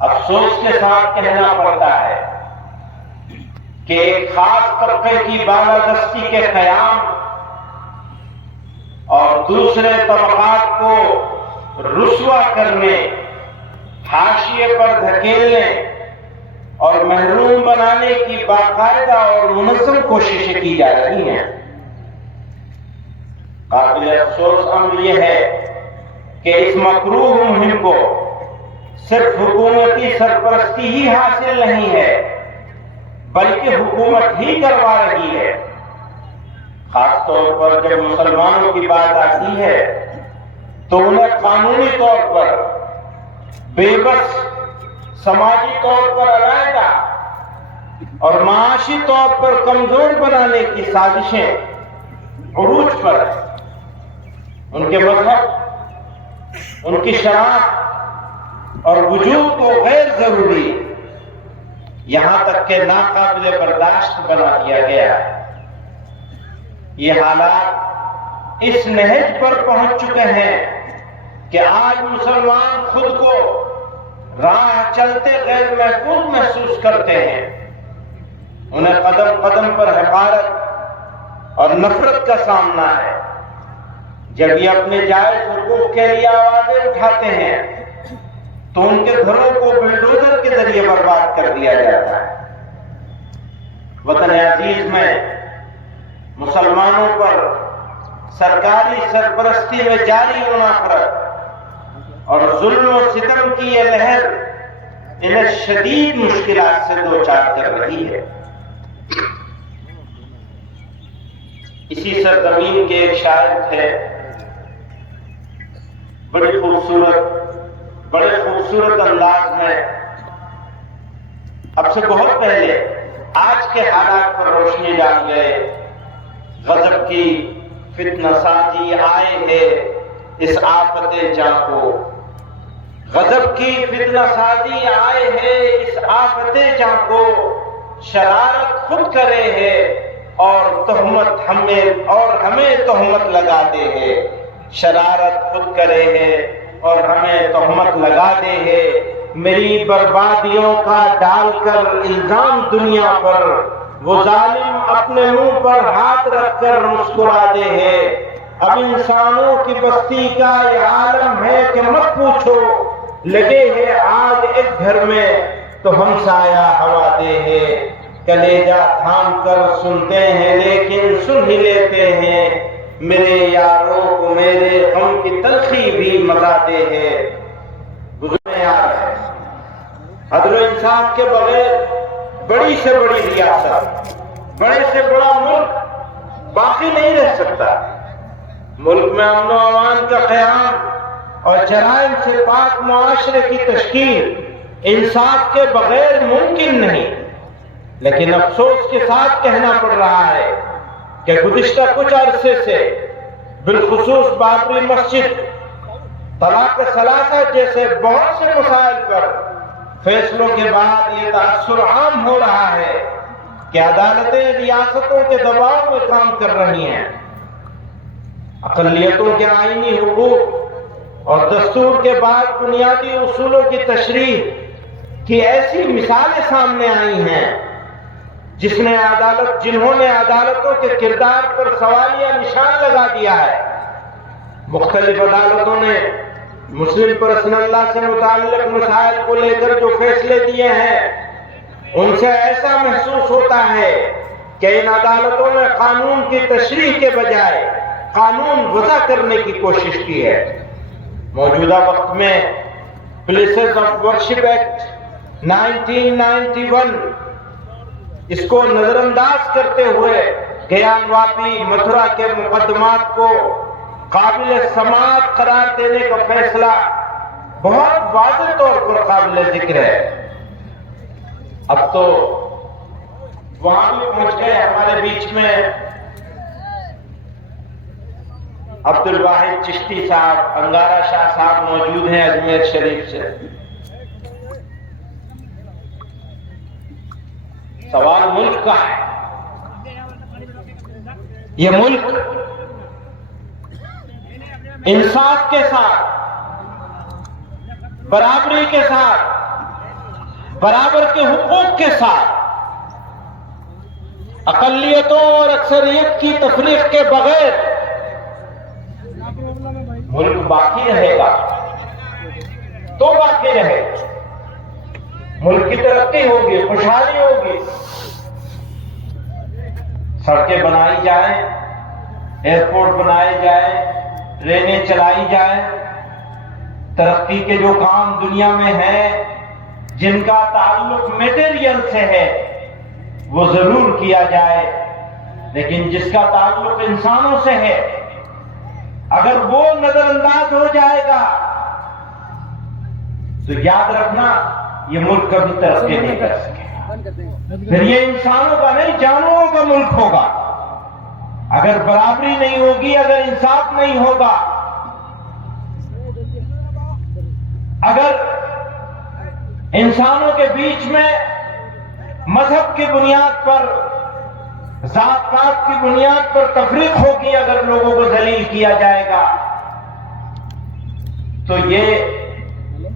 افسوس کے ساتھ کہنا پڑتا ہے کہ ایک خاص طبقے کی بالادستی کے قیام اور دوسرے طبقات کو رسوا کرنے، حاشیے پر دھکیلنے اور محروم بنانے کی باقاعدہ اور منظم کوششیں کی جا رہی ہیں۔ قابل افسوس امر یہ ہے کہ اس مکروہ مہم کو صرف حکومتی سرپرستی ہی حاصل نہیں ہے بلکہ حکومت ہی کروا رہی ہے۔ خاص طور پر جب مسلمانوں کی بات آتی ہے تو انہیں قانونی طور پر بے بس، سماجی طور پر علیحدہ اور معاشی طور پر کمزور بنانے کی سازشیں عروج پر ہیں۔ ان کے مذہب، ان کی شناخت اور وجود کو غیر ضروری، یہاں تک کہ ناقابل برداشت بنا دیا گیا ہے۔ یہ حالات اس نہج پر پہنچ چکے ہیں کہ آج مسلمان خود کو راہ چلتے غیر محفوظ محسوس کرتے ہیں۔ انہیں قدم قدم پر حقارت اور نفرت کا سامنا ہے۔ جب یہ اپنے جائز حقوق کے لیے آوازیں اٹھاتے ہیں تو ان کے گھروں کو بلڈوزر کے ذریعے برباد کر دیا جاتا ہے۔ وطن عزیز میں مسلمانوں پر سرکاری سرپرستی میں جاری منافرت اور ظلم و ستم کی یہ لہر انہیں شدید مشکلات سے دوچار کر رہی ہے۔ اسی سرزمین کے ایک شاعر تھے، بڑے خوبصورت انداز میں اب سے بہت پہلے آج کے حالات پر روشنی ڈال گئے۔ غضب کی فتنہ سازی آئے ہے اس آفت جاں کو، غضب کی فتنہ سازی آئے ہے اس آفت جاں کو، شرارت خود کرے ہے اور تہمت ہمیں تہمت لگاتے ہیں، شرارت خود کرے ہے اور ہمیں تہمت لگا دے ہے، میری بربادیوں کا ڈال کر الزام دنیا پر، وہ ظالم اپنے منہ پر ہاتھ رکھ کر مسکرا دے ہے، اب انسانوں کی بستی کا یہ عالم ہے کہ مت پوچھو، لگے ہے آگ ایک گھر میں تو ہم سایہ ہوا دے ہے، کلیجہ تھام کر سنتے ہیں لیکن سن ہی لیتے ہیں، میرے یاروں کو میرے غم کی تلخی بھی مزہ دے ہے۔ گزرے یار ہے، عدل و انصاف کے بغیر بڑی سے بڑی ریاست، بڑے سے بڑا ملک باقی نہیں رہ سکتا۔ ملک میں امن و امان کا قیام اور جرائم سے پاک معاشرے کی تشکیل انصاف کے بغیر ممکن نہیں، لیکن افسوس کے ساتھ کہنا پڑ رہا ہے کہ گزشتہ کچھ عرصے سے بالخصوص بابری مسجد، طلاق ثلاثہ جیسے بہت سے مسائل پر فیصلوں کے بعد یہ تاثر عام ہو رہا ہے کہ عدالتیں ریاستوں کے دباؤ میں کام کر رہی ہیں، اقلیتوں کے آئینی حقوق اور دستور کے بعد بنیادی اصولوں کی تشریح کی ایسی مثالیں سامنے آئی ہیں جنہوں نے عدالتوں کے کردار پر سوالیہ نشان لگا دیا ہے۔ مختلف عدالتوں نے مسلم پرسنل لا سے متعلق مسائل کو لے کر جو فیصلے دیے ہیں ان سے ایسا محسوس ہوتا ہے کہ ان عدالتوں نے قانون کی تشریح کے بجائے قانون وضع کرنے کی کوشش کی ہے۔ موجودہ وقت میں پلیسز آف ورشپ ایکٹ 1991 اس کو نظر انداز کرتے ہوئے گیان واپی متھرا کے مقدمات کو قابل سماعت قرار دینے کا فیصلہ بہت واضح طور پر قابل ذکر ہے۔ اب تو وہاں بھی پہنچ گئے ہمارے بیچ میں عبد الواحد چشتی صاحب، انگارہ شاہ صاحب موجود ہیں اجمیر شریف سے۔ سوال ملک کا ہے، یہ ملک انصاف کے ساتھ، برابری کے ساتھ برابر کے حقوق کے ساتھ اقلیتوں اور اکثریت کی تفریق کے بغیر ملک باقی رہے گا تو باقی رہے گا، ملک کی ترقی ہوگی، خوشحالی ہوگی، سڑکیں بنائی جائیں، ایئرپورٹ بنائے جائیں، ٹرینیں چلائی جائیں، ترقی کے جو کام دنیا میں ہیں جن کا تعلق میٹیریل سے ہے وہ ضرور کیا جائے، لیکن جس کا تعلق انسانوں سے ہے اگر وہ نظر انداز ہو جائے گا تو یاد رکھنا یہ ملک کبھی ترقی نہیں کر سکے گا، پھر یہ انسانوں کا نہیں جانوروں کا ملک ہوگا۔ اگر برابری نہیں ہوگی، اگر انصاف نہیں ہوگا، اگر انسانوں کے بیچ میں مذہب کی بنیاد پر، ذات پات کی بنیاد پر تفریق ہوگی، اگر لوگوں کو ذلیل کیا جائے گا تو یہ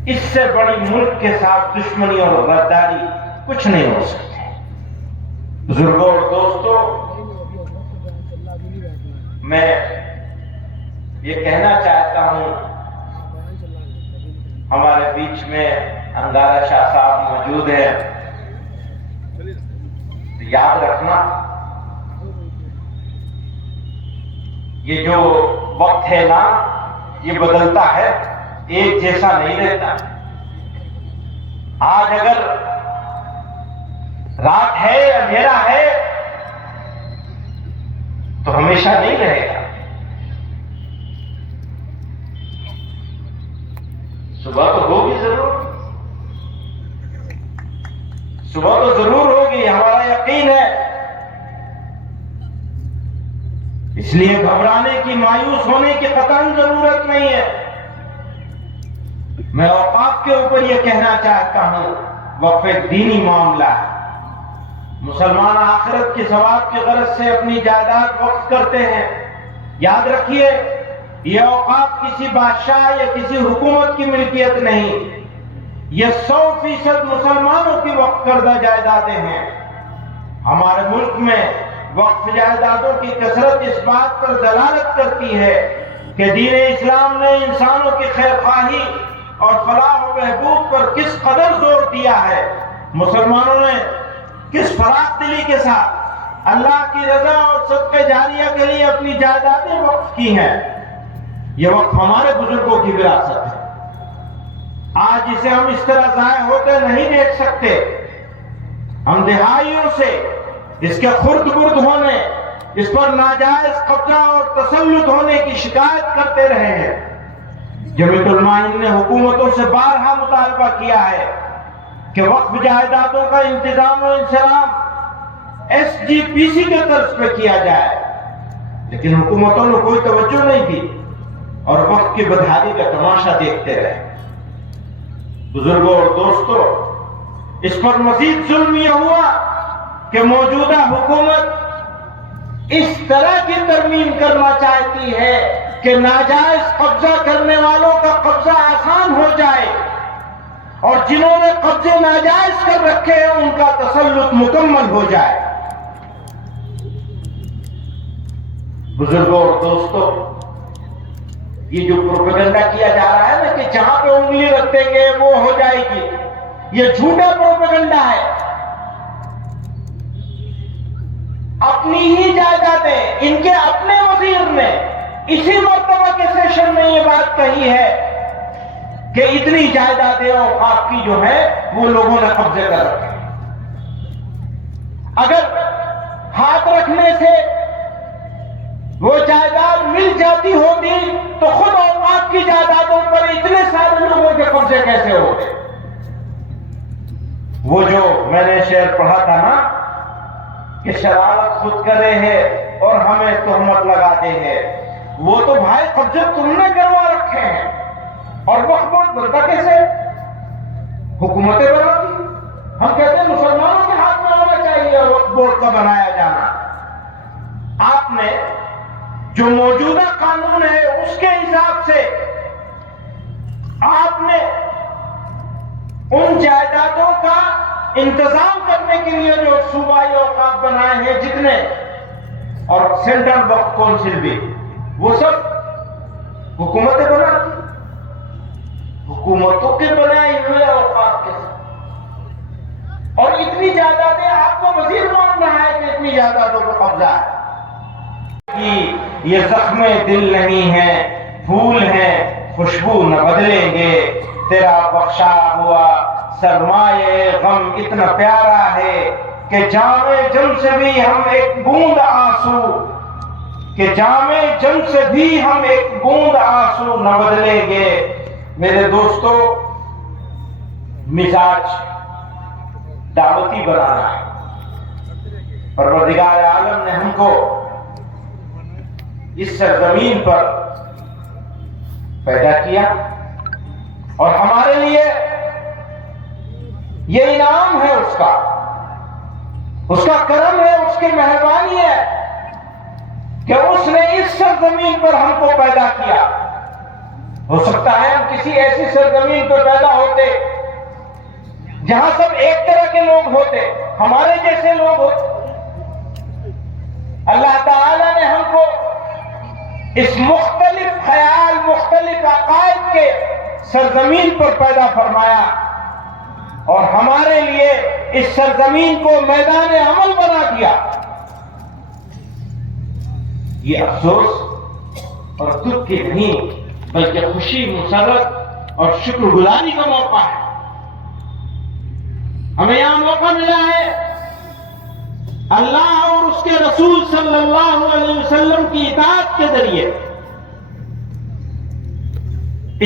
اس سے بڑی ملک کے ساتھ دشمنی اور غداری کچھ نہیں ہو سکتی۔ بزرگوں اور دوستوں، میں یہ کہنا چاہتا ہوں، ہمارے بیچ میں انگارہ شاہ صاحب موجود ہیں، یاد رکھنا یہ جو وقت ہے نا یہ بدلتا ہے، ایک جیسا نہیں رہتا۔ آج اگر رات ہے، اندھیرا ہے تو ہمیشہ نہیں رہے گا، صبح تو ہوگی ضرور، صبح تو ضرور ہوگی، ہمارا یقین ہے۔ اس لیے گھبرانے کی، مایوس ہونے کی قطعاً ضرورت نہیں ہے۔ میں اوقاف کے اوپر یہ کہنا چاہتا ہوں، وقف ایک دینی معاملہ ہے۔ مسلمان آخرت کی ثواب کی غرض سے اپنی جائیداد وقف کرتے ہیں۔ یاد رکھیے، یہ اوقاف کسی بادشاہ یا کسی حکومت کی ملکیت نہیں، یہ 100% مسلمانوں کی وقف کردہ جائیدادیں ہیں۔ ہمارے ملک میں وقف جائیدادوں کی کثرت اس بات پر دلالت کرتی ہے کہ دین اسلام نے انسانوں کی خیر خواہی اور فلاح و بہبود پر کس قدر زور دیا ہے، مسلمانوں نے کس فراخ دلی کے ساتھ اللہ کی رضا اور صدقہ جاریہ کے لیے اپنی جائیدادیں وقف کی ہیں۔ یہ وقف ہمارے بزرگوں کی وراثت ہے، آج اسے ہم اس طرح ضائع ہوتے نہیں دیکھ سکتے۔ ہم دہائیوں سے اس کے خرد برد ہونے، اس پر ناجائز قبضہ اور تسلط ہونے کی شکایت کرتے رہے ہیں۔ جمعیت علماء ہند نے حکومتوں سے بارہا مطالبہ کیا ہے کہ وقف جائیدادوں کا انتظام و انصراف SGPC کے طرز پہ کیا جائے، لیکن حکومتوں نے کوئی توجہ نہیں دی اور وقت کی بدحالی کا تماشا دیکھتے رہے۔ بزرگوں اور دوستوں، اس پر مزید ظلم یہ ہوا کہ موجودہ حکومت اس طرح کی ترمیم کرنا چاہتی ہے کہ ناجائز قبضہ کرنے والوں کا قبضہ آسان ہو جائے اور جنہوں نے قبضے ناجائز کر رکھے ہیں ان کا تسلط مکمل ہو جائے۔ بزرگوں اور دوستوں، یہ جو پروپیگنڈا کیا جا رہا ہے نا کہ جہاں پہ انگلی رکھ دیں گے وہ ہو جائے گی، یہ جھوٹا پروپیگنڈا ہے۔ اپنی ہی جائیدادیں، ان کے اپنے وزیر نے اسی مرتبہ کے سیشن میں یہ بات کہی ہے کہ اتنی جائیدادیں اوقاف کی جو ہے وہ لوگوں نے قبضے کر رکھے۔ اگر ہاتھ رکھنے سے وہ جائیداد مل جاتی ہوتی تو خود اوقاف کی جائیدادوں پر اتنے سارے لوگوں کے قبضے کیسے ہوتے؟ وہ جو میں نے شعر پڑھا تھا نا کہ شرارت خود کرے ہے اور ہمیں تہمت لگاتے ہیں، وہ تو بھائی قبضے تم نے کروا رکھے ہیں، اور وقت بورڈ بنتا کیسے؟ حکومتیں بناتی، ہم کہتے ہیں مسلمانوں کے ہاتھ میں ہونا چاہیے وقت بورڈ کا بنایا جانا۔ آپ نے جو موجودہ قانون ہے اس کے حساب سے آپ نے ان جائیدادوں کا انتظام کرنے کے لیے جو صوبائی اوقاف بنائے ہیں جتنے، اور سینٹرل وقف کونسل بھی، وہ سب حکومتیں بناتی، حکومتوں کے بنائے ہوئے اوقاف کے ساتھ، اور اتنی جائیدادیں آپ کو وزیر مان رہا ہے کہ اتنی جائیدادوں کو قبضہ ہے. یہ زخم دل نہیں ہے، پھول ہیں خوشبو نہ بدلیں گے، تیرا بخشا ہوا سرمایہ غم اتنا پیارا ہے کہ جام جم سے بھی ہم ایک بوند آنسو، کہ جام جم سے بھی ہم ایک بوند آنسو نہ بدلیں گے. میرے دوستو، مزاج دعوتی بنانا ہے. پروردگار عالم نے ہم کو اس سرزمین پر پیدا کیا، اور ہمارے لیے یہ انعام ہے اس کا کرم ہے، اس کی مہربانی ہے کہ اس نے اس سرزمین پر ہم کو پیدا کیا. ہو سکتا ہے ہم کسی ایسی سرزمین پر پیدا ہوتے جہاں سب ایک طرح کے لوگ ہوتے، ہمارے جیسے لوگ ہوتے. اللہ تعالی نے ہم کو اس مختلف خیال، مختلف عقائد کے سرزمین پر پیدا فرمایا، اور ہمارے لیے اس سرزمین کو میدان عمل بنا دیا. یہ افسوس اور دکھ کی نہیں بلکہ خوشی، مسرت اور شکر گزاری کا موقع ہے. ہمیں یہاں موقع ملا ہے اللہ اور اس کے رسول صلی اللہ علیہ وسلم کی اطاعت کے ذریعے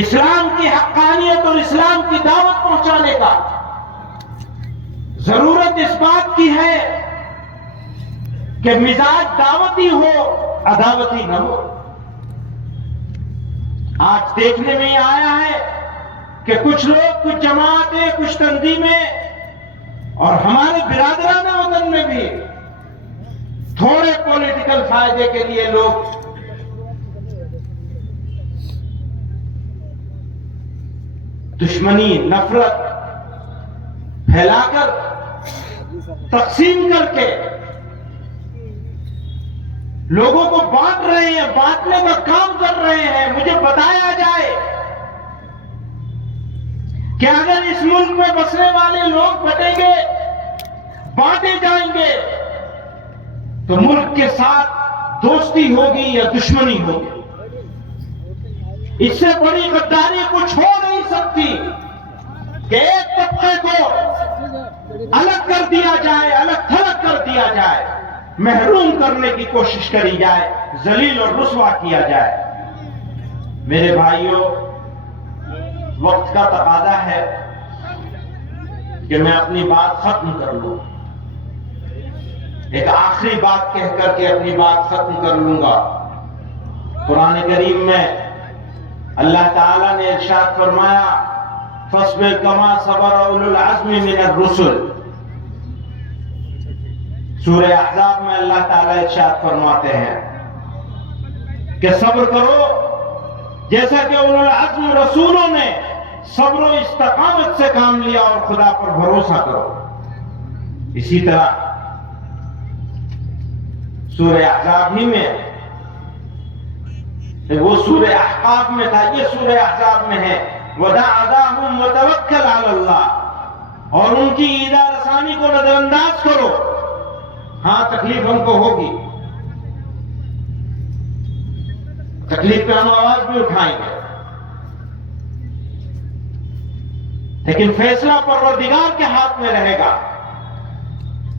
اسلام کی حقانیت اور اسلام کی دعوت پہنچانے کا. ضرورت اس بات کی ہے کہ مزاج دعوتی ہو، عداوتی نہ ہو. آج دیکھنے میں یہ آیا ہے کہ کچھ لوگ، کچھ جماعتیں، کچھ تنظیمیں اور ہمارے برادرانہ وطن میں بھی تھوڑے پولیٹیکل فائدے کے لیے لوگ دشمنی، نفرت پھیلا کر، تقسیم کر کے لوگوں کو بانٹ رہے ہیں، بانٹنے کا کام کر رہے ہیں. مجھے بتایا جائے کہ اگر اس ملک میں بسنے والے لوگ بٹیں گے، بانٹے جائیں گے، تو ملک کے ساتھ دوستی ہوگی یا دشمنی ہوگی. اس سے بڑی غداری کچھ ہو نہیں سکتی کہ ایک طبقے کو الگ کر دیا جائے، الگ تھلگ کر دیا جائے، محروم کرنے کی کوشش کری جائے، ذلیل اور رسوا کیا جائے. میرے بھائیوں، وقت کا تقاضا ہے کہ میں اپنی بات ختم کر لوں. ایک آخری بات کہہ کر کے اپنی بات ختم کر لوں گا. قرآن کریم میں اللہ تعالیٰ نے ارشاد فرمایا فَاصْبِرْ كَمَا صَبَرَ أُولُو الْعَزْمِ مِنَ الرُّسُلِ. سورہ احزاب میں اللہ تعالیٰ ارشاد فرماتے ہیں کہ صبر کرو جیسا کہ اولو العزم رسولوں نے صبر و استقامت سے کام لیا، اور خدا پر بھروسہ کرو. اسی طرح سورہ احزاب ہی میں، وہ سورہ احقاف میں تھا، یہ سورہ احزاب میں ہے وَدَعْ عَذَاهُمْ وَتَوَكَّلْ عَلَى اللَّهِ. اور ان کی ایذا رسانی کو نظر انداز کرو. ہاں تکلیف ہم کو ہوگی، تکلیف پہ ہم آواز بھی اٹھائیں گے، لیکن فیصلہ پروردگار کے ہاتھ میں رہے گا.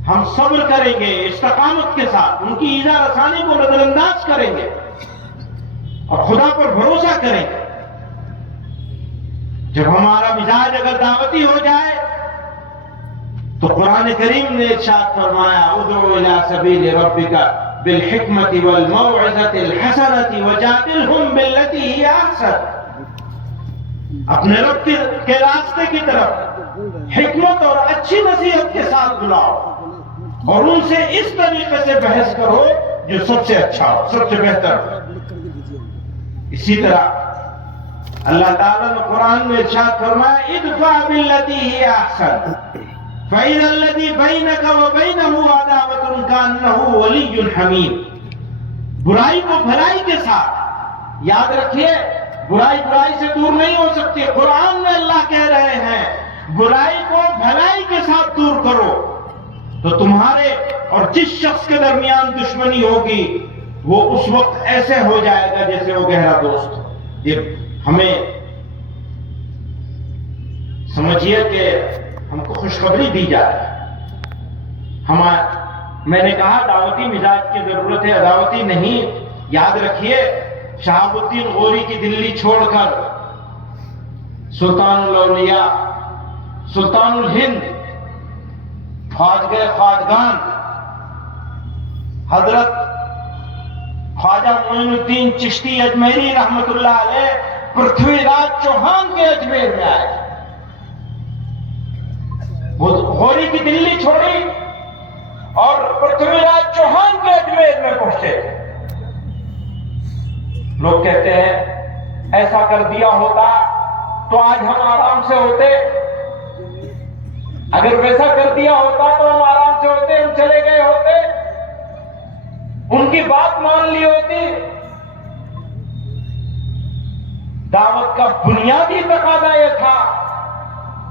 ہم صبر کریں گے استقامت کے ساتھ، ان کی ایذا رسانی کو نظر انداز کریں گے اور خدا پر بھروسہ کریں گے. جب ہمارا مزاج اگر دعوتی ہو جائے تو قرآن کریم نے ارشاد فرمایا ادعو الی سبیل ربک بالحکمت والموعظۃ الحسنۃ وجادلہم باللتی ہی احسن. اپنے رب کے راستے کی طرف حکمت اور اچھی نصیحت کے ساتھ بلاؤ، اور ان سے اس طریقے سے بحث کرو جو سب سے اچھا ہو، سب سے بہتر ہو. اسی طرح اللہ تعالیٰ نے قرآن میں ارشاد فرمایا ادفع باللتی ہی احسن فإذا الذي بينك وبينه عداوة كأنه ولي حميم. برائی کو بھلائی کے ساتھ، یاد رکھیے برائی برائی سے دور نہیں ہو سکتی. قرآن میں اللہ کہہ رہے ہیں برائی کو بھلائی کے ساتھ دور کرو تو تمہارے اور جس شخص کے درمیان دشمنی ہوگی وہ اس وقت ایسے ہو جائے گا جیسے وہ گہرا دوست. یہ ہمیں سمجھیے کہ ہم کو خوشخبری دی جا رہی ہے. میں نے کہا دعوتی مزاج کی ضرورت ہے، عداوتی نہیں. یاد رکھیے شہاب الدین غوری کی دلی چھوڑ کر سلطان الاولیاء سلطان الہند خواجہ خواجگان حضرت خواجہ معین الدین چشتی اجمیری رحمت اللہ علیہ پرتھوی راج چوہان کے اجمیر میں آئے. وہ غوری کی دلی چھوڑی اور پرتھوی راج چوہان کے اجمیر میں پہنچے. لوگ کہتے ہیں ایسا کر دیا ہوتا تو آج ہم آرام سے ہوتے، اگر ویسا کر دیا ہوتا تو ہم آرام سے ہوتے، ہم چلے گئے ہوتے، ان کی بات مان لی ہوتی. دعوت کا بنیادی تقاضا یہ تھا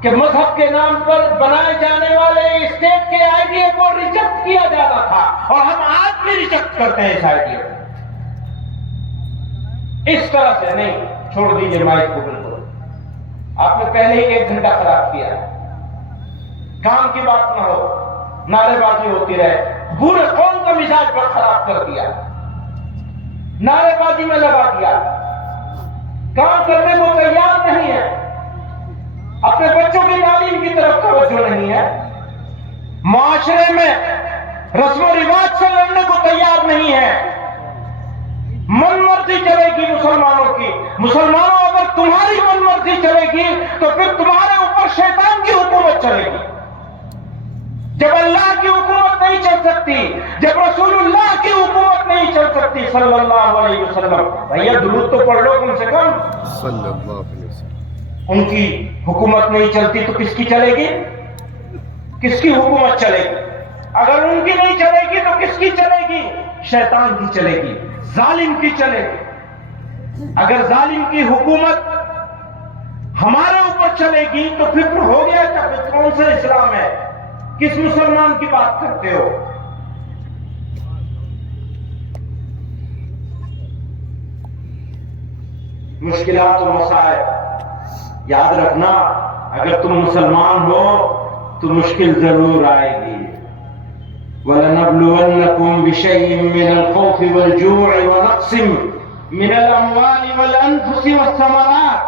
کہ مذہب کے نام پر بنائے جانے والے اسٹیٹ کے آئیڈیا کو ریجیکٹ کیا جاتا تھا، اور ہم آج بھی ریجیکٹ کرتے ہیں اس آئیڈیا کو. اس طرح سے نہیں. چھوڑ دیجیے مائک کو بالکل. آپ نے پہلے ہی 1 گھنٹہ خراب کیا. کام کی بات نہ ہو، نعرے بازی ہوتی رہے، پورے قوم کا مزاج پر خراب کر دیا، نعرے بازی میں لگا دیا، کام کرنے کو تیار نہیں ہے، اپنے بچوں کی تعلیم کی طرف توجہ نہیں ہے، معاشرے میں رسم و رواج سے لڑنے کو تیار نہیں ہے. من مرضی چلے گی مسلمانوں کی. مسلمانوں اگر تمہاری من مرضی چلے گی تو پھر تمہارے اوپر شیطان کی حکومت چلے گی. جب اللہ کی حکومت نہیں چل سکتی، جب رسول اللہ کی حکومت نہیں چل سکتی صلی اللہ علیہ وسلم، بھیا درود تو پڑھ لو کم سے کم. صلی اللہ علیہ وسلم. ان کی حکومت نہیں چلتی تو کس کی چلے گی؟ کس کی حکومت چلے گی؟ اگر ان کی نہیں چلے گی تو کس کی چلے گی؟ شیطان کی چلے گی، ظالم کی چلے گی. اگر ظالم کی حکومت ہمارے اوپر چلے گی تو پھر ہو گیا کیا؟ پھر کون سا اسلام ہے؟ کس مسلمان کی بات کرتے ہو؟ مشکلات و مسائل یاد رکھنا، اگر تم مسلمان ہو تو مشکل ضرور آئے گی. وَلَنَبْلُوَنَّكُمْ بِشَيْءٍ مِّنَ الْخَوْفِ وَالْجُوعِ وَنَقْصٍ مِّنَ الْأَمْوَالِ وَالْأَنفُسِ وَالثَّمَرَاتِ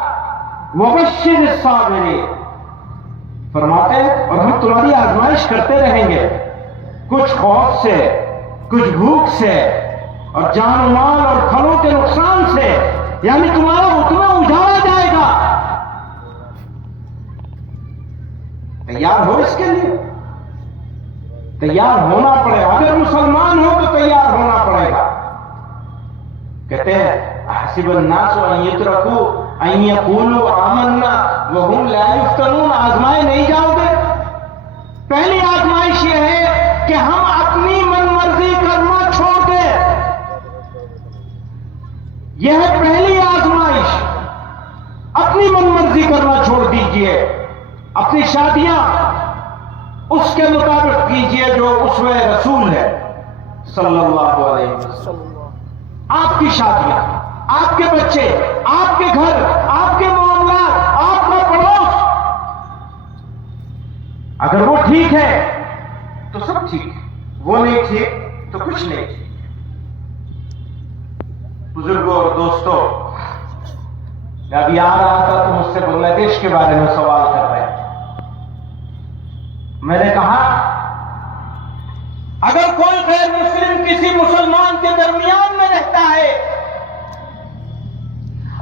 وَبَشِّرِ الصَّابِرِينَ. فرماتے ہیں اور ہم تمہاری آزمائش کرتے رہیں گے، کچھ خوف سے، کچھ بھوک سے، اور جان و مال اور پھلوں کے نقصان سے، یعنی تمہارا اتنا اجاڑا جائے گا. تیار ہو اس کے لیے؟ تیار ہونا پڑے گا. اگر مسلمان ہو تو تیار ہونا پڑے گا. کہتے ہیں حسب الناس ان یترکوا ان یقولوا آمنا وهم لا یفتنون. آزمائے نہیں جاؤ گے. پہلی آزمائش یہ ہے کہ ہم اپنی من مرضی کرنا چھوڑ دیں. یہ ہے پہلی آزمائش. اپنی من مرضی کرنا چھوڑ دیجئے. اپنی شادیاں اس کے مطابق کیجئے جو اسوہ رسول ہے صلی اللہ علیہ وسلم. آپ کی شادیاں، آپ کے بچے، آپ کے گھر، آپ کے معاملات، آپ کا پڑوس، اگر وہ ٹھیک ہے تو سب ٹھیک ہے، وہ نہیں ٹھیک تو کچھ نہیں ٹھیک. بزرگوں اور دوستوں، میں ابھی آ رہا تھا تو مجھ سے بنگلہ دیش کے بارے میں سوال کر رہے ہیں. میں نے کہا اگر کوئی غیر مسلم کسی مسلمان کے درمیان میں رہتا ہے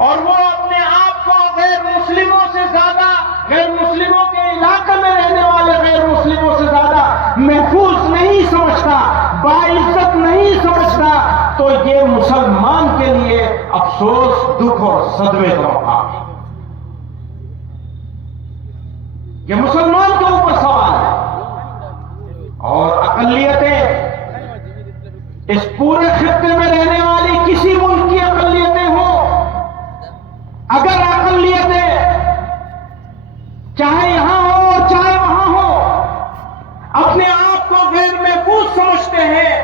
اور وہ اپنے آپ کو غیر مسلموں سے زیادہ، غیر مسلموں کے علاقے میں رہنے والے غیر مسلموں سے زیادہ محفوظ نہیں سمجھتا، باعزت نہیں سمجھتا، تو یہ مسلمان کے لیے افسوس، دکھ اور صدمے کا مقام ہے. یہ مسلمان کے اوپر سوال ہے. اور اقلیتیں اس پورے خطے میں رہنے والی کسی ملک کی اقلیتیں ہوں، اگر اقلیتیں چاہے یہاں ہو اور چاہے وہاں ہو اپنے آپ کو غیر محفوظ سمجھتے ہیں،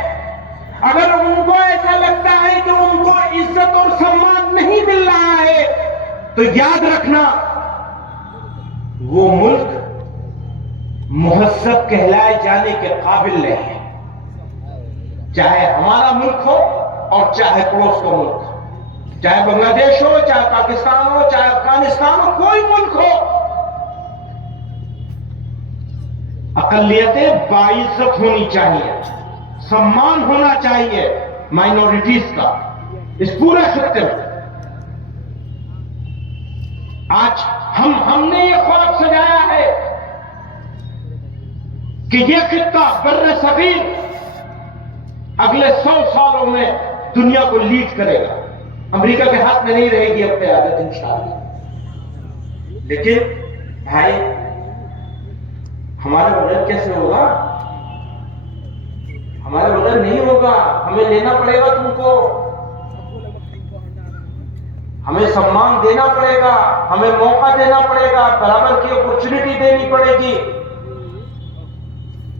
اگر ان کو ایسا لگتا ہے کہ ان کو عزت اور سمان نہیں مل رہا ہے، تو یاد رکھنا وہ ملک مہذب کہلائے جانے کے قابل نہیں ہے. چاہے ہمارا ملک ہو اور چاہے پڑوس کا ملک ہو، چاہے بنگلہ دیش ہو، چاہے پاکستان ہو، چاہے افغانستان ہو، کوئی ملک ہو، اقلیتیں باعزت ہونی چاہیے، سمان ہونا چاہیے مائنورٹیز کا اس پورے خطے میں. آج ہم نے یہ خواب سجایا ہے کہ یہ خطہ بر صغیر اگلے 100 سالوں میں دنیا کو لیڈ کرے گا. امریکہ کے ہاتھ میں نہیں رہے گی اب قیادت انشاءاللہ. لیکن بھائی ہمارا بغیر کیسے ہوگا؟ ہمارا بغیر نہیں ہوگا. ہمیں لینا پڑے گا تم کو، ہمیں سمان دینا پڑے گا، ہمیں موقع دینا پڑے گا، برابر کی اپرچونٹی دینی پڑے گی،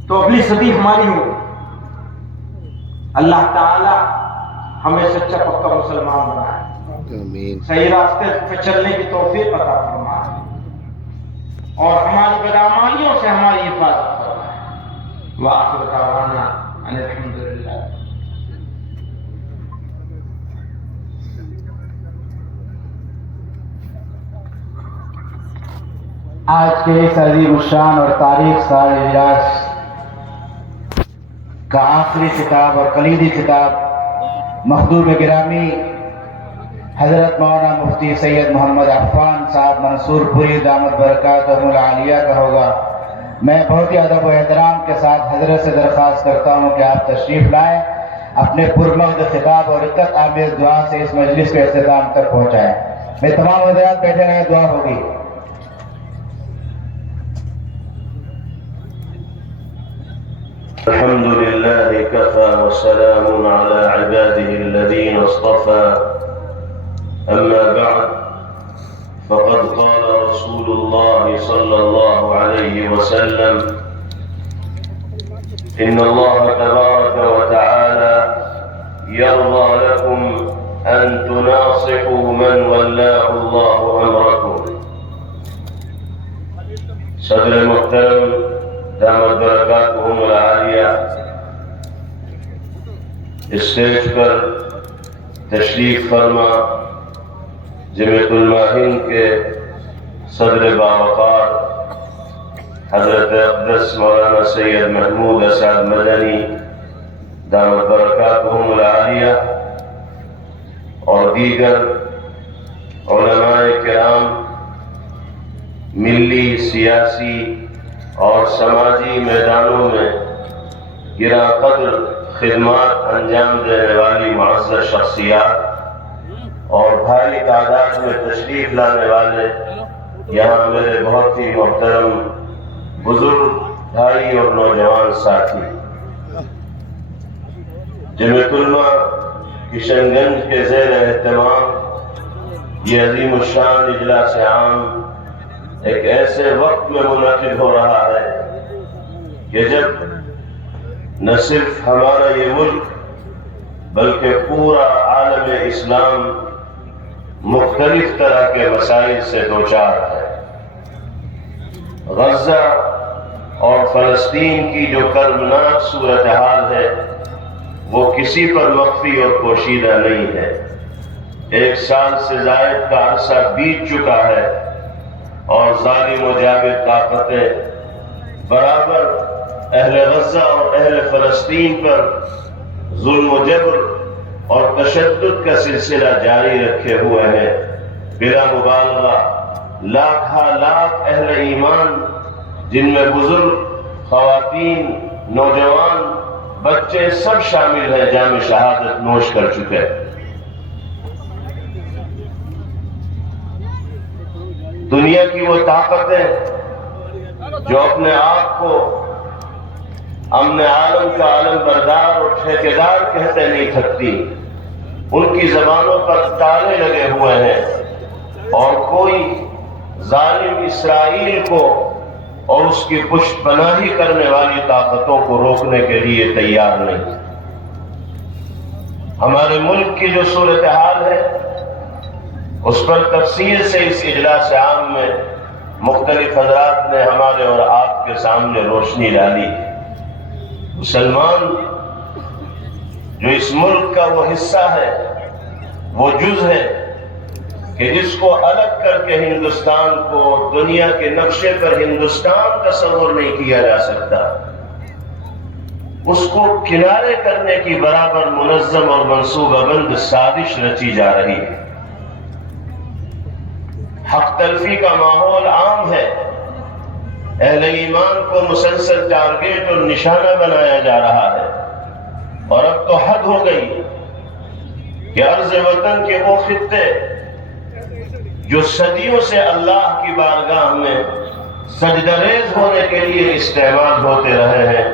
تو اگلی صدی ہماری ہوگی. اللہ تعالی ہمیں سچا پکا مسلمان بنائے، آمین. صحیح راستے پہ چلنے کی توفیق عطا فرمائے اور ہماری بدعمالیوں سے ہماری حفاظت فرمائے. وآخر دعوانا ان الحمدللہ. آج کے اس عظیم الشان اور تاریخ سال اجلاس کا آخری خطاب اور کلیدی خطاب مخدوم گرامی حضرت مولانا مفتی سید محمد عفان صاحب منصور پوری دامت برکاتہم العالیہ کا ہوگا. میں بہت ہی ادب و احترام کے ساتھ حضرت سے درخواست کرتا ہوں کہ آپ تشریف لائیں، اپنے پرمغز خطاب اور عزت آمیز دعا سے اس مجلس کے اختتام تک پہنچائیں. میں تمام حضرات بیٹھے رہے، دعا ہوگی. الحمد لله كفى وسلام على عباده الذين اصطفى. أما بعد فقد قال رسول الله صلى الله عليه وسلم: إن الله تبارك وتعالى يرضى لكم أن تناصحوا من ولاه الله أمركم. صدر محترم دامت برکاتہم العالیہ، اسٹیج پر تشریف فرما جمعیت علماء ہند کے صدر باوقار حضرت اقدس مولانا سید محمود اسعد مدنی دامت برکاتہم العالیہ اور دیگر علماء کرام، ملی، سیاسی اور سماجی میدانوں میں گراں قدر خدمات انجام دینے والی معزز شخصیات اور بھاری تعداد میں تشریف لانے والے یہاں میرے بہت ہی محترم بزرگ بھائی اور نوجوان ساتھی، جمعیت علماء کشن گنج کے زیر اہتمام یہ عظیم الشان اجلاس عام ایک ایسے وقت میں منعقد ہو رہا ہے کہ جب نہ صرف ہمارا یہ ملک بلکہ پورا عالم اسلام مختلف طرح کے مسائل سے دوچار ہے. غزہ اور فلسطین کی جو کربناک صورتحال ہے وہ کسی پر مخفی اور پوشیدہ نہیں ہے. 1 سال سے زائد کا عرصہ بیت چکا ہے اور ظالم و جابر طاقتیں برابر اہل غزہ اور اہل فلسطین پر ظلم و جبر اور تشدد کا سلسلہ جاری رکھے ہوئے ہیں. بلا مبالغہ لاکھاں لاکھ اہل ایمان جن میں بزرگ، خواتین، نوجوان، بچے سب شامل ہیں جام شہادت نوش کر چکے. دنیا کی وہ طاقتیں جو اپنے آپ کو امن عالم کا عالم بردار اور ٹھیکیدار کہتے نہیں تھکتی، ان کی زبانوں پر تالے لگے ہوئے ہیں اور کوئی ظالم اسرائیل کو اور اس کی پشت پناہی کرنے والی طاقتوں کو روکنے کے لیے تیار نہیں۔ ہمارے ملک کی جو صورتحال ہے اس پر تفصیل سے اس اجلاس عام میں مختلف حضرات نے ہمارے اور آپ کے سامنے روشنی ڈالی۔ مسلمان جو اس ملک کا وہ حصہ ہے، وہ جز ہے کہ جس کو الگ کر کے ہندوستان کو دنیا کے نقشے پر ہندوستان تصور نہیں کیا جا سکتا، اس کو کنارے کرنے کی برابر منظم اور منصوبہ بند سازش رچی جا رہی ہے۔ حق تلفی کا ماحول عام ہے، اہل ایمان کو مسلسل ٹارگیٹ اور نشانہ بنایا جا رہا ہے، اور اب تو حد ہو گئی کہ عرض وطن کے وہ خطے جو صدیوں سے اللہ کی بارگاہ میں سجدہ ریز ہونے کے لیے استعمال ہوتے رہے ہیں،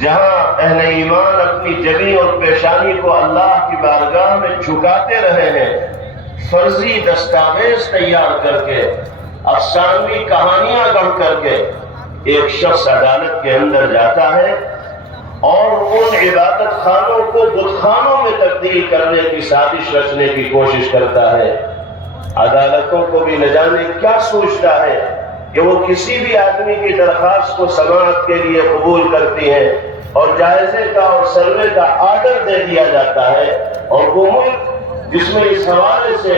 جہاں اہل ایمان اپنی جبین اور پیشانی کو اللہ کی بارگاہ میں جھکاتے رہے ہیں، فرضی دستاویز تیار کر کے افسانوی کہانیاں گڑھ کر کے ایک شخص عدالت کے اندر جاتا ہے اور ان عبادت خانوں کو بت خانوں میں تبدیل کرنے کی سازش رچنے کی کوشش کرتا ہے۔ عدالتوں کو بھی نہ جانے کیا سوچتا ہے کہ وہ کسی بھی آدمی کی درخواست کو سماعت کے لیے قبول کرتی ہیں اور جائزے کا اور سروے کا آرڈر دے دیا جاتا ہے، اور وہ ملک جس میں اس حوالے سے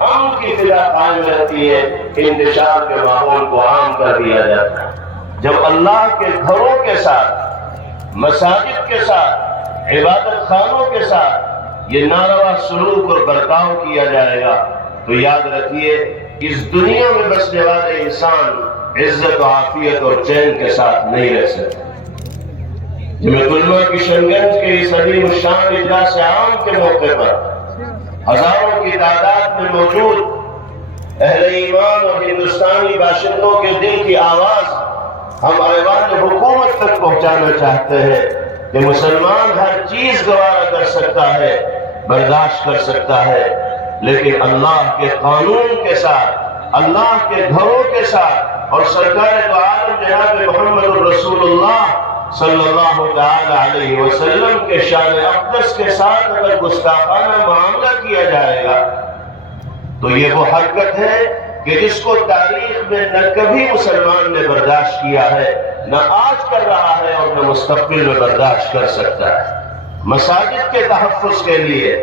امن کی فضا قائم رہتی ہے، انتشار کے ماحول کو عام کر دیا جاتا ہے۔ جب اللہ کے گھروں کے ساتھ، مساجد کے ساتھ، عبادت خانوں کے ساتھ یہ ناروا سلوک اور برتاؤ کیا جائے گا تو یاد رکھیے اس دنیا میں بسنے والے انسان عزت و عافیت اور چین کے ساتھ نہیں رہ سکتے۔ جمعیت علماء کشن گنج کے اس عظیم الشان اجلاس عام کے موقع پر ہزاروں کی تعداد میں موجود اہل ایمان اور ہندوستانی باشندوں کے دل کی آواز ہم ایوان حکومت تک پہنچانا چاہتے ہیں کہ مسلمان ہر چیز گوارا کر سکتا ہے، برداشت کر سکتا ہے، لیکن اللہ کے قانون کے ساتھ، اللہ کے گھروں کے ساتھ اور سرکار دو عالم جناب محمد الرسول اللہ صلی اللہ تعالی علیہ وسلم کے شان اقدس کے ساتھ اگر گستاخانہ معاملہ کیا جائے گا تو یہ وہ حرکت ہے کہ جس کو تاریخ میں نہ کبھی مسلمان نے برداشت کیا ہے، نہ آج کر رہا ہے اور نہ مستقبل میں برداشت کر سکتا ہے۔ مساجد کے تحفظ کے لیے،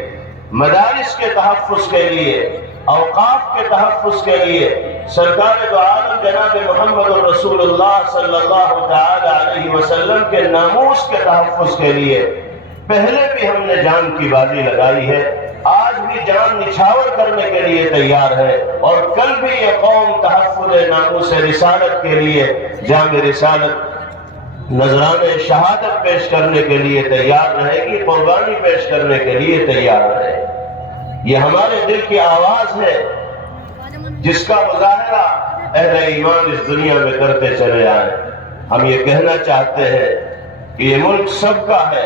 مدارس کے تحفظ کے لیے، اوقاف کے تحفظ کے لیے سرکار دو عالم جناب محمد رسول اللہ صلی اللہ تعالی علیہ وسلم کے ناموس کے تحفظ کے لیے پہلے بھی ہم نے جان کی بازی لگائی ہے، آج بھی جان نچھاور کرنے کے لیے تیار ہے، اور کل بھی یہ قوم تحفظ ناموس رسالت کے لیے جامع رسالت نذرانہ شہادت پیش کرنے کے لیے تیار رہے گی، قربانی پیش کرنے کے لیے تیار رہے گی۔ یہ ہمارے دل کی آواز ہے جس کا مظاہرہ اہل ایمان اس دنیا میں کرتے چلے آئے۔ ہم یہ کہنا چاہتے ہیں کہ یہ ملک سب کا ہے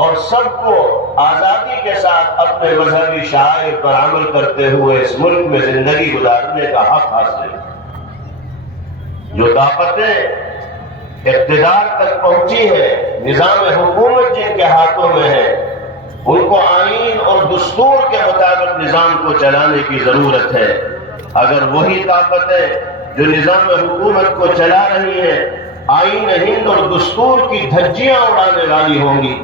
اور سب کو آزادی کے ساتھ اپنے مذہبی شعائر پر عمل کرتے ہوئے اس ملک میں زندگی گزارنے کا حق حاصل ہے۔ جو طاقتیں اقتدار تک پہنچی ہے، نظام حکومت جن کے ہاتھوں میں ہے، ان کو آئین اور دستور کے مطابق نظام کو چلانے کی ضرورت ہے۔ اگر وہی طاقتیں جو نظام حکومت کو چلا رہی ہیں آئین ہند اور دستور کی دھجیاں اڑانے والی ہوں گی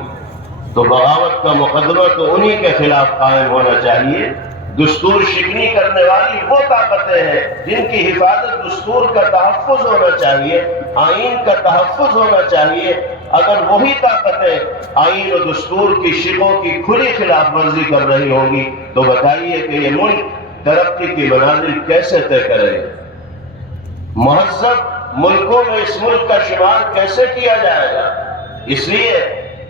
تو بغاوت کا مقدمہ تو انہی کے خلاف قائم ہونا چاہیے۔ دستور شکنی کرنے والی وہ طاقتیں ہیں جن کی حفاظت دستور کا تحفظ ہونا چاہیے، آئین کا تحفظ ہونا چاہیے۔ اگر وہی طاقتیں آئین و دستور کی شقوں کی کھلی خلاف ورزی کر رہی ہوں گی تو بتائیے کہ یہ ملک ترقی کی منازل کیسے طے کرے گا؟ مہذب ملکوں میں اس ملک کا شمار کیسے کیا جائے گا؟ اس لیے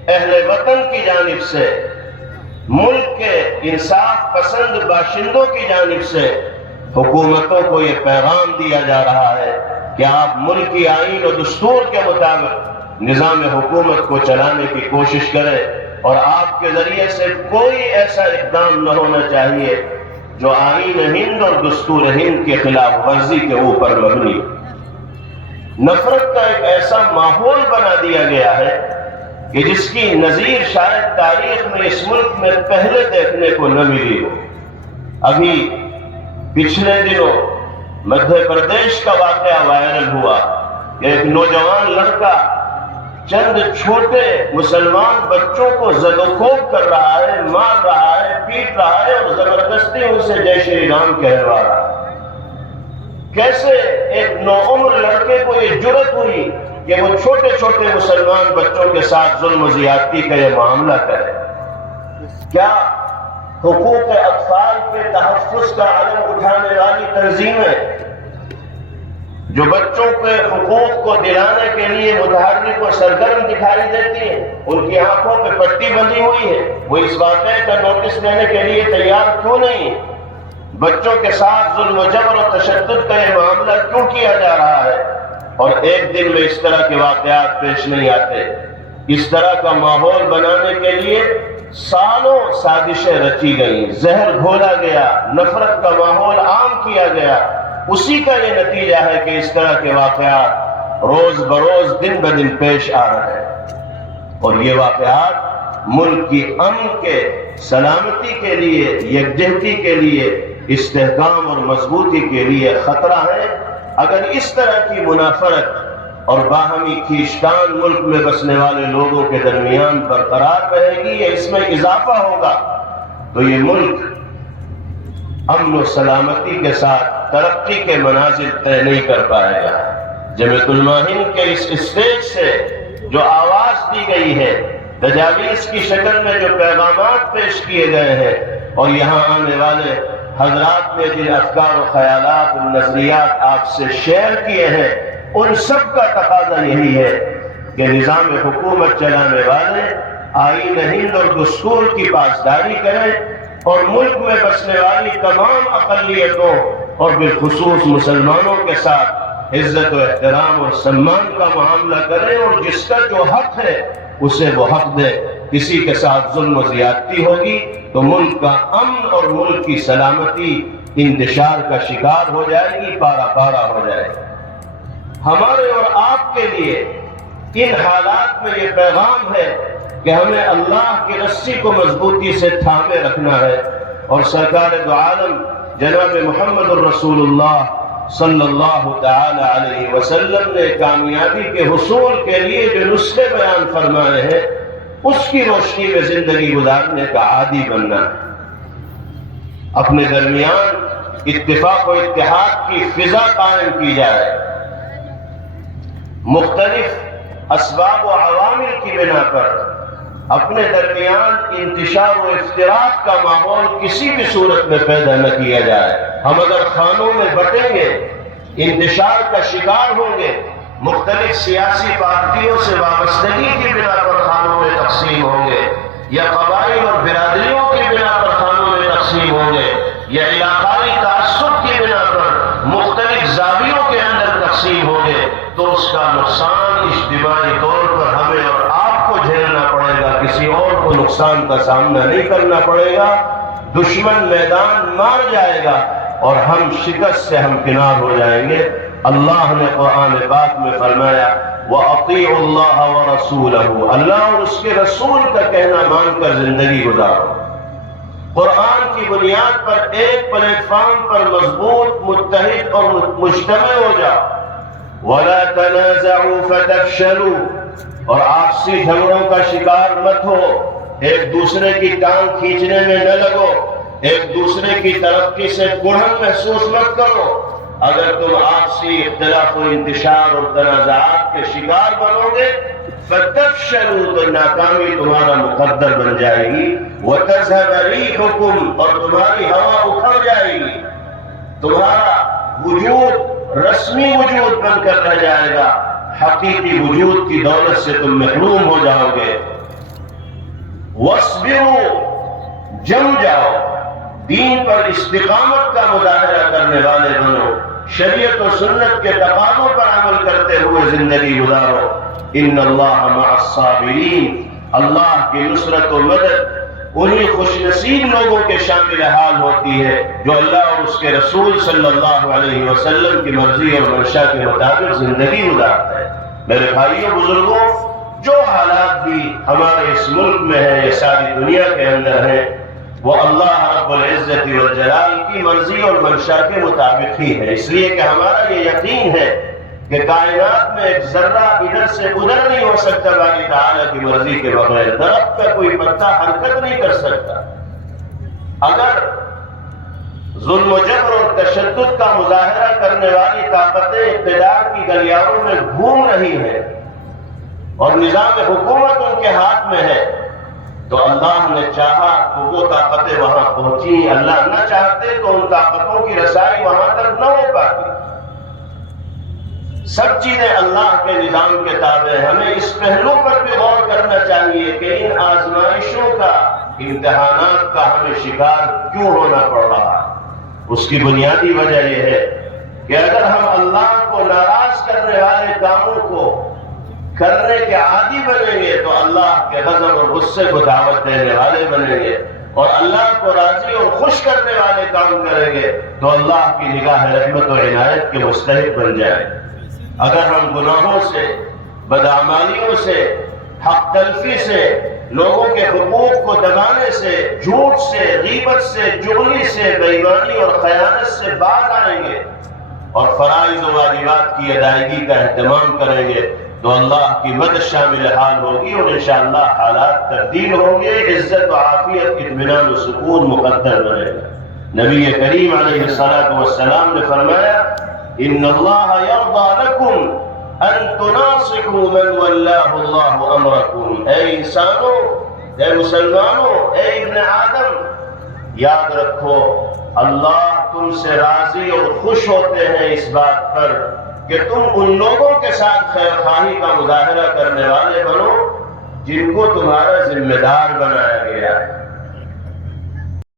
اہل وطن کی جانب سے، ملک کے انصاف پسند باشندوں کی جانب سے حکومتوں کو یہ پیغام دیا جا رہا ہے کہ آپ ملکی آئین و دستور کے مطابق نظام حکومت کو چلانے کی کوشش کریں، اور آپ کے ذریعے سے کوئی ایسا اقدام نہ ہونا چاہیے جو آئین ہند اور دستور ہند کے خلاف ورزی کے اوپر مبنی۔ نفرت کا ایک ایسا ماحول بنا دیا گیا ہے کہ جس کی نظیر شاید تاریخ میں اس ملک میں پہلے دیکھنے کو نہ ملی ہو۔ ابھی پچھلے دنوں مدھیہ پردیش کا واقعہ وائرل ہوا کہ ایک نوجوان لڑکا چند چھوٹے مسلمان بچوں کو زد و کوب کر رہا ہے، مار رہا ہے، پیٹ رہا ہے اور زبردستی ان سے جے شری رام کہلوا رہا ہے۔ کیسے ایک نوعمر لڑکے کو یہ جرأت ہوئی کہ وہ چھوٹے چھوٹے مسلمان بچوں کے ساتھ ظلم و زیادتی کا یہ معاملہ کرے؟ کیا حقوق اطفال کے تحفظ کا علم اٹھانے والی تنظیمیں جو بچوں کے حقوق کو دلانے کے لیے متحرک و سرگرم دکھائی دیتی ہیں، ان کی آنکھوں پہ پٹی بندھی ہوئی ہے، وہ اس واقعے کا نوٹس لینے کے لیے تیار کیوں نہیں؟ بچوں کے ساتھ ظلم و جبر و تشدد کا یہ معاملہ کیوں کیا جا رہا ہے؟ اور ایک دن میں اس طرح کے واقعات پیش نہیں آتے۔ اس طرح کا ماحول بنانے کے لیے سالوں سازشیں رچی گئیں، زہر گھولا گیا، نفرت کا ماحول عام کیا گیا۔ اسی کا یہ نتیجہ ہے کہ اس طرح کے واقعات روز بروز دن بدن پیش آ رہے ہیں، اور یہ واقعات ملک کی امن کے، سلامتی کے لیے، یکجہتی کے لیے، استحکام اور مضبوطی کے لیے خطرہ ہے۔ اگر اس طرح کی منافرت اور باہمی کھینچتان ملک میں بسنے والے لوگوں کے درمیان برقرار رہے گی یا اس میں اضافہ ہوگا تو یہ ملک امن و سلامتی کے ساتھ ترقی کے منازل طے نہیں کر پائے گا۔ جمعیت علماء ہند کے اس اسٹیج سے جو آواز دی گئی ہے، تجاویز کی شکل میں جو پیغامات پیش کیے گئے ہیں، اور یہاں آنے والے حضرات نے جن افکار و خیالات اور نظریات آپ سے شیئر کیے ہیں، ان سب کا تقاضا یہی ہے کہ نظام حکومت چلانے والے آئین ہند اور دستور کی پاسداری کریں اور ملک میں بسنے والی تمام اقلیتوں اور بالخصوص مسلمانوں کے ساتھ عزت و احترام اور سمان کا معاملہ کریں، اور جس کا جو حق ہے اسے وہ حق دے۔ کسی کے ساتھ ظلم و زیادتی ہوگی تو ملک کا امن اور ملک کی سلامتی انتشار کا شکار ہو جائے گی، پارا پارا ہو جائے گی۔ ہمارے اور آپ کے لیے ان حالات میں یہ پیغام ہے کہ ہمیں اللہ کی رسی کو مضبوطی سے تھامے رکھنا ہے، اور سرکار دو عالم جناب محمد الرسول اللہ صلی اللہ تعالی علیہ وسلم نے کامیابی کے حصول کے لیے جو نسخے بیان فرمائے ہیں، اس کی روشنی میں زندگی گزارنے کا عادی بننا ہے۔ اپنے درمیان اتفاق و اتحاد کی فضا قائم کی جائے، مختلف اسباب و عوامل کی بنا پر اپنے درمیان انتشار و افتراق کا ماحول کسی بھی صورت میں پیدا نہ کیا جائے۔ ہم اگر خانوں میں بٹیں گے، انتشار کا شکار ہوں گے، مختلف سیاسی پارٹیوں سے وابستگی کی بنا پر خانوں میں تقسیم ہوں گے، یا قبائل اور برادریوں کی بنا پر خانوں میں تقسیم ہوں گے، یا علاقائی تعصب کی بنا پر مختلف زاویوں کے اندر تقسیم ہوں گے، تو اس کا نقصان اجتماعی طور پر ہمیں اور آپ کو جھیلنا پڑے گا، کسی اور کو نقصان کا سامنا نہیں کرنا پڑے گا۔ دشمن میدان مار جائے گا اور ہم شکست سے ہمکنار ہو جائیں گے۔ اللہ نے قرآن پاک میں فرمایا وَأَطِيعُوا اللَّهَ وَرَسُولَهُ، اللہ اور اس کے رسول کا کہنا مان کر زندگی گزارو۔ قرآن کی بنیاد پر ایک پلیٹ فارم پر مضبوط، متحد اور مجتمع ہو جاؤ۔ وَلَا تَنَازَعُوا فَتَفْشَلُوا، اور آپسی جھگڑوں کا شکار مت ہو، ایک دوسرے کی ٹانگ کھینچنے میں نہ لگو، ایک دوسرے کی ترقی سے کڑھن محسوس مت کرو۔ اگر تم آپسی اختلاف و انتشار اور تنازعات کے شکار بنو گے، فَتَفْشَلُوا، تو ناکامی تمہارا مقدر بن جائے گی، وَتَذْهَبَ رِيحُكُمْ، اور تمہاری ہوا اکھڑ جائے گی، تمہارا وجود رسمی وجود بن کر رہ جائے گا، حقیقی وجود کی دولت سے تم محروم ہو جاؤ گے۔ وَاصْبِرُوا، جم جاؤ، دین پر استقامت کا مظاہرہ کرنے والے بنو، شریعت و سنت کے تقاضوں پر عمل کرتے ہوئے زندگی گزارو۔ ان اللہ مع الصابرین، اللہ کی نصرت و مدد انہی خوش نصیب لوگوں کے شامل حال ہوتی ہے جو اللہ اور اس کے رسول صلی اللہ علیہ وسلم کی مرضی اور منشا کے مطابق زندگی گزارتا ہے۔ میرے بھائیوں بزرگوں، جو حالات بھی ہمارے اس ملک میں ہیں یا ساری دنیا کے اندر ہیں، وہ اللہ رب العزت والجلال کی مرضی اور منشا کے مطابق ہی ہے۔ اس لیے کہ ہمارا یہ یقین ہے کہ کائنات میں ایک ذرہ ادھر سے ادھر نہیں ہو سکتا باری تعالیٰ کی مرضی کے بغیر۔ درخت کا کوئی پتا حرکت نہیں کر سکتا۔ اگر ظلم و جبر اور تشدد کا مظاہرہ کرنے والی طاقتیں اقتدار کی گلیاروں میں گھوم رہی ہیں اور نظام حکومت ان کے ہاتھ میں ہے، تو اللہ نے چاہا تو وہ طاقتیں وہاں پہنچی، اللہ نہ چاہتے تو ان طاقتوں کی رسائی وہاں تک نہ ہو پاتی۔ سب چیزیں اللہ کے نظام کے تابع ہیں۔ ہمیں اس پہلو پر بھی غور کرنا چاہیے کہ ان آزمائشوں کا، امتحانات کا ہمیں شکار کیوں ہونا پڑ رہا ہے۔ اس کی بنیادی وجہ یہ ہے کہ اگر ہم اللہ کو ناراض کرنے والے کاموں کو کرنے کے عادی بنیں گے تو اللہ کے غضب اور غصے کو دعوت دینے والے بنیں گے، اور اللہ کو راضی اور خوش کرنے والے کام کریں گے تو اللہ کی نگاہ رحمت و عنایت کے مستحق بن جائیں۔ اگر ہم گناہوں سے، بدعمالیوں سے، حق تلفی سے، لوگوں کے حقوق کو دبانے سے، جھوٹ سے، غیبت سے، چغلی سے، بے ایمانی اور خیانت سے باز آئیں گے اور فرائض و واجبات کی ادائیگی کا اہتمام کریں گے تو اللہ کی مدد شامل حال ہوگی اور انشاءاللہ حالات تبدیل ہوں گے، عزت و عافیت، اطمینان و سکون مقدر بنے گا۔ نبی کریم علیہ الصلوۃ والسلام نے فرمایا ان اللہ یرضی لکم ان تناصحوا من ولاه اللہ امرکم۔ اے انسانوں، اے مسلمانوں، اے ابن آدم، یاد رکھو اللہ تم سے راضی اور خوش ہوتے ہیں اس بات پر کہ تم ان لوگوں کے ساتھ خیر خواہی کا مظاہرہ کرنے والے بنو جن کو تمہارا ذمہ دار بنایا گیا ہے۔